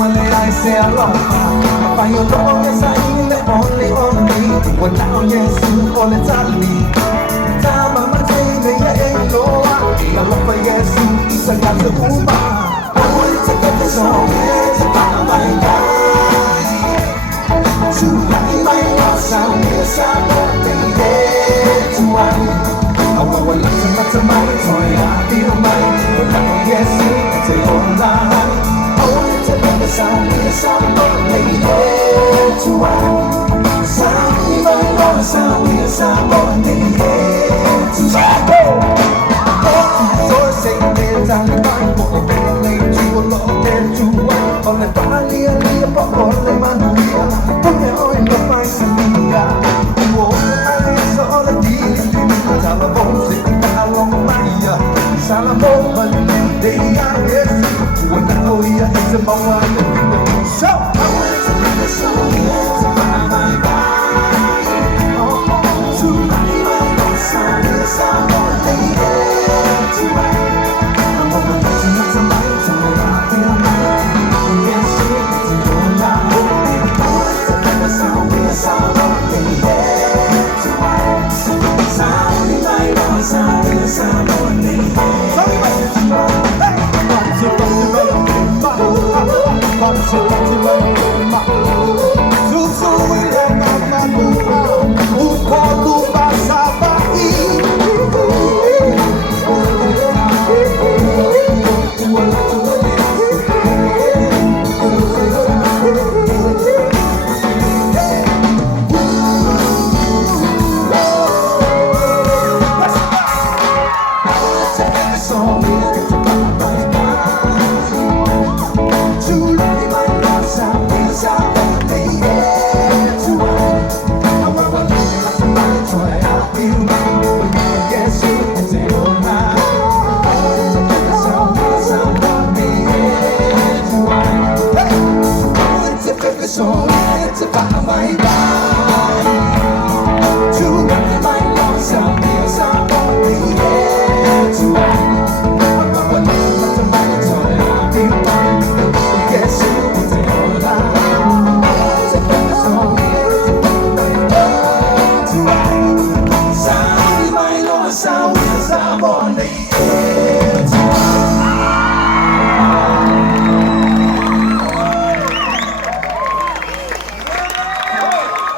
I say along. Find your love, yes, I ain't only on me. When now, yes, you all it's on me. Time I'm a train, yeah, ain't no one. I love for yes, you, I got the Uber. I wanted to get this on, yeah, to find my guy. To like my love sound, yes, I want it to one. I want lots of my toy, I feel mine. But now, yes, you can say all I sound, yes, I'm gonna to one. Sound, my Lord, sound, yes, I'm gonna to so say there's a man for the family to a love and to one. On the family, a little bit of the manuia. Put me on the price of me. You all I saw the deal. I tell the bones that you got along Maia. Samoa, they are yes. When I know you it's a Samoa, so I wanted to be the song, yes, my God. To my song, yes, I'm gonna lay it to right. I'm gonna listen to my song, I feel mine. Yes, it's your life. I wanted to be the song, yes, I'm gonna lay it to right. Sound in my voice, yes, I'm gonna lay it to right.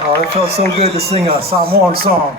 Oh, it felt so good to sing a Samoan song.